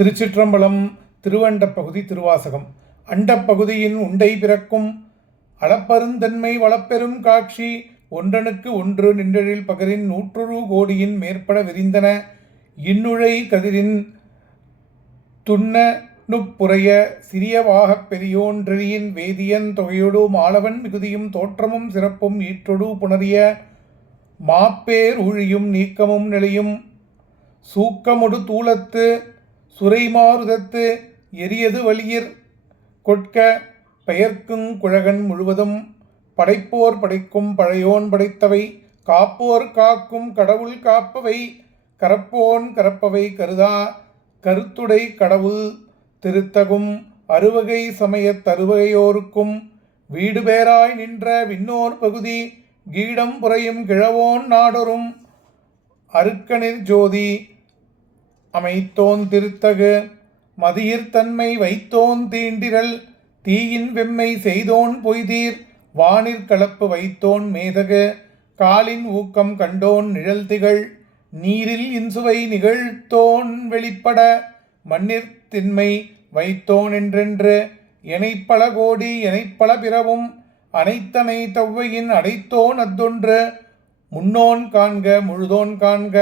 திருச்சிற்றம்பலம். திருவண்டப்பகுதி திருவாசகம். அண்டப்பகுதியின் உண்டை பிறக்கும் அளப்பருந்தன்மை வளப்பெரும் காட்சி ஒன்றனுக்கு ஒன்று நின்றழில் பகரின் 100 கோடியின் மேற்பட விரிந்தன இன்னுழை கதிரின் துண்ணனுப்புறைய சிறியவாகப் பெரியோன்றெழியின் வேதியன் தொகையொடு மாலவன் மிகுதியும் தோற்றமும் சிறப்பும் ஈற்றொடு புணரிய மாப்பேர் ஊழியும் நீக்கமும் நிலையும் சூக்கமொடு தூலத்து சுரைமாருதத்து எரியது வலியிற் கொட்க பெயர்க்குங் குழகன் முழுவதும் படைப்போர் படைக்கும் பழையோன் படைத்தவை காப்போர் காக்கும் கடவுள் காப்பவை கரப்போன் கரப்பவை கருதா கருத்துடை கடவுள் திருத்தகும் அறுவகை சமயத் தருவகையோருக்கும் வீடு பேராய் நின்ற விண்ணோர் பகுதி கீடம் புரையும் கிழவோன் நாடொரும் அருக்கனிற் ஜோதி அமைத்தோன் திருத்தகு மதியிற்தன்மை வைத்தோன் தீண்டிரல் தீயின் வெம்மை செய்தோன் பொய்தீர் வானிற் கலப்பு வைத்தோன் மேதகு காலின் ஊக்கம் கண்டோன் நிழல்திகள் நீரில் இன்சுவை நிகழ்த்தோன் வெளிப்பட மண்ணிற் திண்மை வைத்தோன் என்றென்று எனைப்பல கோடி எனைப்பல பிறவும் அனைத்தனை தவ்வையின் அடைத்தோன் அத்தொன்று முன்னோன் காண்க முழுதோன் காண்க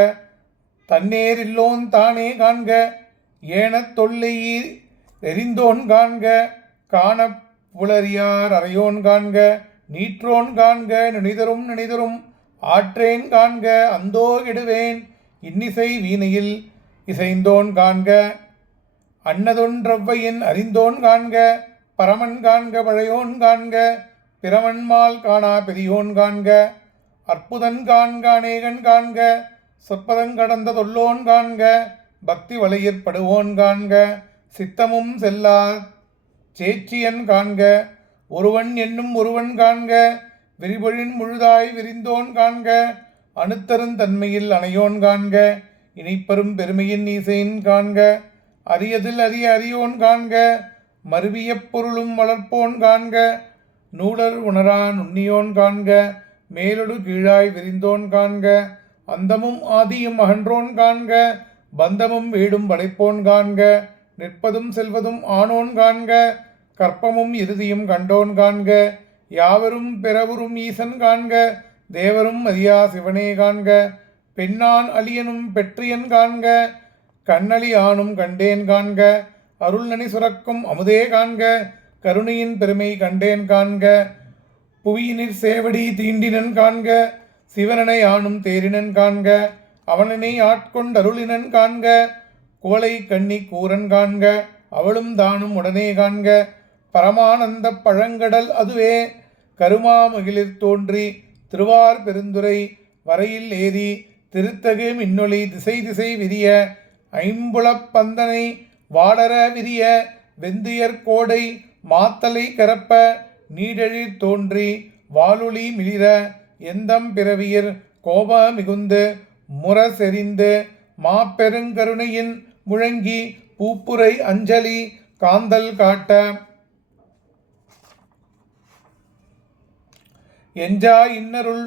தன்னேரில்லோன் தானே காண்க ஏனத் தொல்லையீர் எரிந்தோன் காண்க காணப் புலரியார் அறையோன் காண்க நீற்றோன் காண்க நினைதரும் ஆற்றேன் காண்க அந்தோ கெடுவேன் இன்னிசை வீணையில் இசைந்தோன் காண்க அன்னதொன்றவ்வையின் அறிந்தோன் காண்க பரமன் காண்க பழையோன் காண்க பிரமன்மால் காணா பெரியோன் காண்க அற்புதன் காண்க அநேகன் காண்க சொற்பதங்கடந்த தொல்லோன் காண்க பக்தி வலையிற் படுவோன் காண்க சித்தமும் செல்லா சேச்சியன் காண்க ஒருவன் என்னும் ஒருவன் காண்க விரிபொழின் முழுதாய் விரிந்தோன் காண்க அணுத்தருந்தன்மையில் அணையோன் காண்க இனிப்பெரும் பெருமையின் ஈசையின் காண்க அரியதில் அரியோன் காண்க மருவிய பொருளும் வளர்ப்போன் காண்க நூலர் உணரா நுண்ணியோன் காண்க மேலொடு கீழாய் விரிந்தோன் காண்க அந்தமும் ஆதியும் அகன்றோன் காண்க பந்தமும் வீடும் படைப்போன் காண்க நிற்பதும் செல்வதும் ஆனோன் காண்க கற்பமும் இறுதியும் கண்டோன் காண்க யாவரும் பெறவுறும் ஈசன் காண்க தேவரும் மதியா சிவனே காண்க பெண்ணான் அலியனும் பெற்றியன் காண்க கண்ணலி ஆணும் கண்டேன் காண்க அருள்நனி சுரக்கும் அமுதே காண்க கருணையின் பெருமை கண்டேன் காண்க புவியினிற் சேவடி தீண்டினன் காண்க சிவனனை ஆணும் தேரினன் காண்க அவனனை ஆட்கொண்டருளினன் காண்க குவளை கண்ணி கூரன் காண்க அவளும் தானும் உடனே காண்க பரமானந்த பழங்கடல் அதுவே கருமாமகிழிற் தோன்றி திருவார் பெருந்துரை வரையில் ஏறி திருத்தகு மின்னொளி திசை திசை விரிய ஐம்புலப் பந்தனை வாடர விரிய வெந்தியற் கோடை மாத்தலை கரப்ப நீடழிற் தோன்றி வாலொளி மிளிர எந்தம் பிறவியிற் கோப மிகுந்து முரசெறிந்து மாப்பெருங்கருணையின் முழங்கி பூப்புரை அஞ்சலி காந்தல் காட்ட எஞ்சா இன்னருள்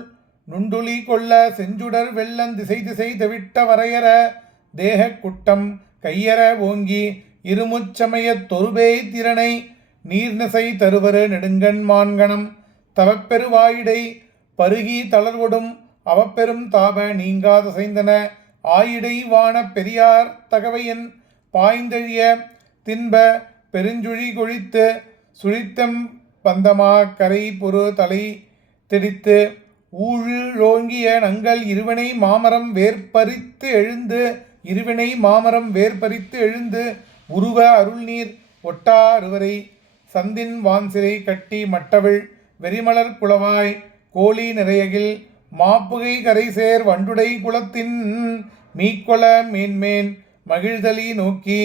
நுண்டுளி கொள்ள செஞ்சுடர் வெள்ளன் திசை திசை தவிட்ட வரையற தேக குட்டம் கையற ஓங்கி இருமுச்சமயத் தொருபேய் திறனை நீர்நசை தருவரு நெடுங்கண் மான்கணம் தவப்பெருவாயிடை பருகி தளர்வொடும் அவப்பெரும் தாப நீங்காதசைந்தன ஆயிடை வான பெரியார் தகவையன் பாய்ந்தழிய தின்ப பெருஞ்சுழி கொழித்து சுழித்தம் பந்தமா கரை பொரு தலை திடித்து ஊழிழோங்கிய நங்கள் இருவினை மாமரம் வேர்பறித்து எழுந்து உருவ அருள்நீர் ஒட்டா அறுவரை சந்தின் வான்சிறை கட்டி மட்டவிழ் வெறிமலர் குளவாய் கோழி நிறையகில் மாப்புகை கரைசேர் வண்டுடை குளத்தின் மீக்கொள மேன்மேன் மகிழ்தலி நோக்கி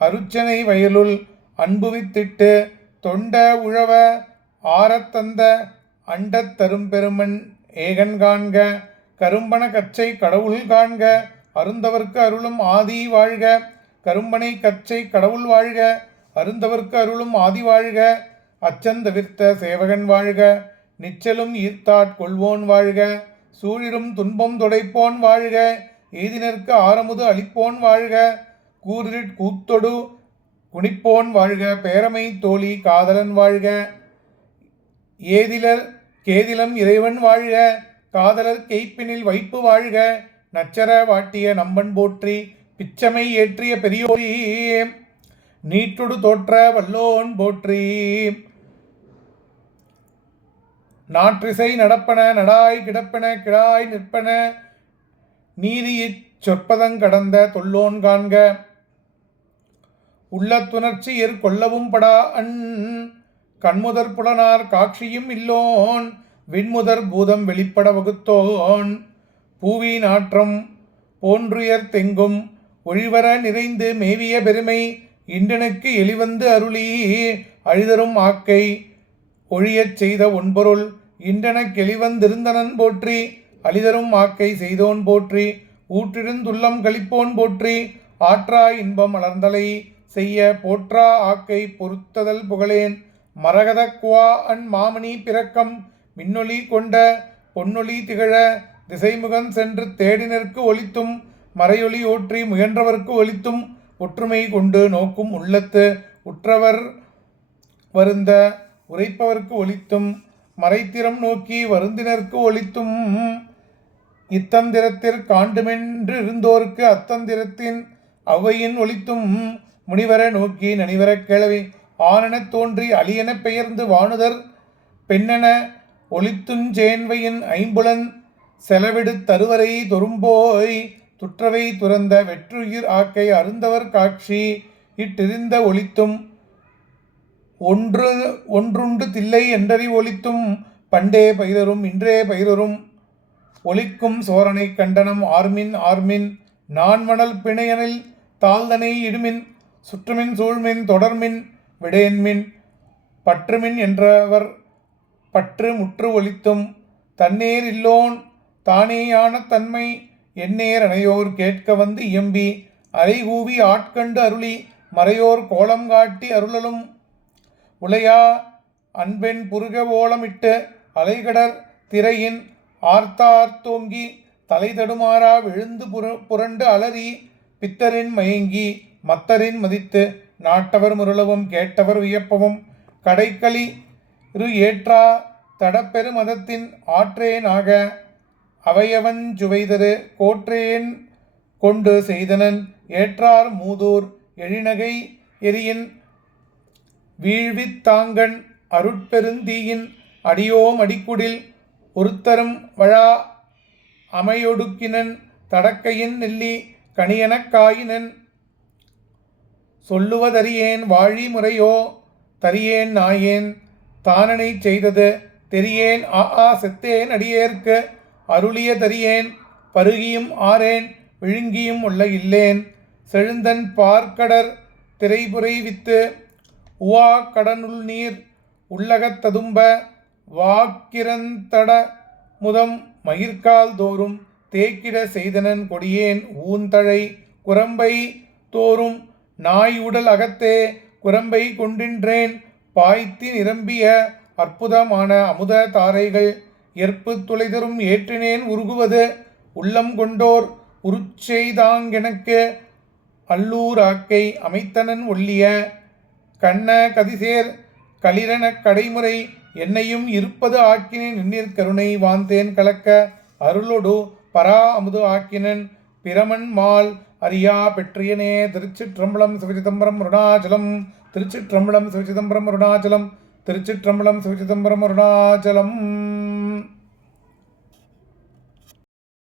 அருச்சனை வயலுள் அன்புவித்திட்டு தொண்ட உழவ ஆரத்தந்த அண்டத் தரும்பெருமன் ஏகன் காண்க கரும்பன கச்சை கடவுள் காண்க அருந்தவர்க்கு அருளும் ஆதி வாழ்க கரும்பனை கச்சை கடவுள் வாழ்க அருந்தவர்க்கு அருளும் ஆதி வாழ்க அச்சந்தவிர்த்த சேவகன் வாழ்க நிச்சலும் ஈர்த்தாட் கொள்வோன் வாழ்க சூழிரும் துன்பம் துடைப்போன் வாழ்க எய்தினர்க்கு ஆரமுது அளிப்போன் வாழ்க கூத்தொடு குனிப்போன் வாழ்க. பேரமை தோழி காதலன் வாழ்க. ஏதிலர் கேதிலம் இறைவன் வாழ்க. காதலர் கெய்ப்பினில் வைப்பு வாழ்க. நச்சர வாட்டிய நம்பன் போற்றி. பிச்சமை ஏற்றிய பெரியோரி நீட்டொடு தோற்ற வல்லோன் போற்றி. நாற்றிசை நடப்பன நடாய் கிடப்பன கிடாய் நிற்பன நீதியிற் சொற்பதங் கடந்த தொல்லோன் காண்க. உள்ளத்துணர்ச்சி கொள்ளவும் படா கண்முதற் புலனார் காட்சியும் இல்லோன். விண்முதற் பூதம் வெளிப்பட வகுத்தோன். பூவி நாற்றம் போன்றுயர் தெங்கும் ஒழிவர நிறைந்து மேவிய பெருமை இன்றனுக்கு எளிவந்து அருளி. அழிதரும் ஆக்கை ஒழியச் செய்த ஒன்பொருள் இன்றனக் கெளிவந்திருந்தனன் போற்றி. அழிதரும் ஆக்கை செய்தோன் போற்றி. ஊற்றிருந்துள்ளம் கழிப்போன் போற்றி. ஆற்றா இன்பம் அலர்ந்தலை செய்ய போற்றா ஆக்கை பொறுத்ததல் புகழேன். மரகத குவா மாமணி பிறக்கம் மின்னொலி கொண்ட பொன்னொலி திகழ திசைமுகன் சென்று தேடினர்க்கு ஒலித்தும் மறையொலி ஓற்றி முயன்றவர்க்கு ஒலித்தும் ஒற்றுமை கொண்டு நோக்கும் உள்ளத்து உற்றவர் வருந்த உரைப்பவர்க்கு ஒலித்தும் மறைத்திறம் நோக்கி வருந்தினர்க்கு ஒலித்தும். இத்தந்திரத்திற் காண்டுமென்று இருந்தோர்க்கு அத்தந்திரத்தின் அவ்வையின் ஒலித்தும். முனிவர நோக்கி நனிவரக் கேளவி ஆனெனத் தோன்றி அலியெனப் பெயர்ந்து வானுதர் பெண்ணென ஒலித்துஞ் சேன்வையின் ஐம்புலன் செலவிடு தருவரை தொரும்போய் துற்றவை துறந்த வெற்றுயிர் ஆக்கை அருந்தவர் காட்சி இட்டிருந்த ஒலித்தும். ஒன்றுண்டு தில்லை என்றறி ஒலித்தும். பண்டே பயிரரும் இன்றே பயிரரும் ஒலிக்கும் சோரனை கண்டனம் ஆர்மின் நான்மணல் பிணையனில் தாழ்தனை இடுமின். சுற்றுமின் சூழ்மின் தொடர்மின் விடேன்மின் பற்றுமின் என்றவர் பற்று முற்று ஒலித்தும். தன்னேர் இல்லோன் தானேயான தன்மை எந்நேர் அனையோர் கேட்க வந்து இயம்பி அலைகூவி ஆட்கண்டு அருளி மறையோர் கோலம் காட்டி அருளலும். உலையா அன்பெண் புருக ஓலமிட்டு அலைகடற் திரையின் ஆர்த்தார்த்தோங்கி தலை தடுமாறா விழுந்து புரண்டு அலறி பித்தரின் மயங்கி மத்தரின் மதித்து நாட்டவர் முரளவும் கேட்டவர் வியப்பவும். கடைக்களி ஏற்றா தடப்பெரு மதத்தின் ஆற்றேனாக அவையவன் சுவைதரு கோற்றேன் கொண்டு செய்தனன். ஏற்றார் மூதூர் எழினகை எரியின் வீழ்வித் தாங்கண் அருட்பெருந்தீயின் அடியோம் அடிக்குடில் ஒருத்தரும் வழா அமையொடுக்கினன். தடக்கையின் நெல்லி கணியனக் காயினன் சொல்லுவதறியேன் வாழி முறையோ தரியேன் நாயேன் தானனைச் செய்தது தெரியேன். செத்தேன் அடியேற்கு அருளிய தரியேன் பருகியும் ஆரேன் விழுங்கியும் உள்ள இல்லேன். செழுந்தன் பார்க்கடர் திரைபுரை வித்து உவா கடனுள் நீர் உள்ளகத் ததும்ப வாக்கிரந்தட முதம் மயிர்கால் தோறும் தேக்கிட செய்தனன் கொடியேன். ஊந்தழை குரம்பை தோறும் நாய் உடல் அகத்தே குரம்பை கொண்டின்றேன். பாய்த்தி நிரம்பிய அற்புதமான அமுத தாரைகள் எற்பு துளைதரும் ஏற்றினேன் உருகுவது. உள்ளம் கொண்டோர் உருச்செய்தாங்கெனக்கு அல்லூராக்கை அமைத்தனன் ஒல்லிய. கண்ண கதிசேர் களிரனக் கடைமுறை என்னையும் இருப்பது ஆக்கினேன். நின்னிற் கருணை வாந்தேன் கலக்க அருளொடு பரா அமுது ஆக்கினன். பிரமன் மால் அறியா பெற்றியனே. திருச்சிற்றம்பலம் சிவசிதம்பரம் அருணாச்சலம். திருச்சிற்றம்பலம் சிவசிதம்பரம் அருணாச்சலம். திருச்சிற்றம்பலம் சிவசிதம்பரம் அருணாச்சலம்.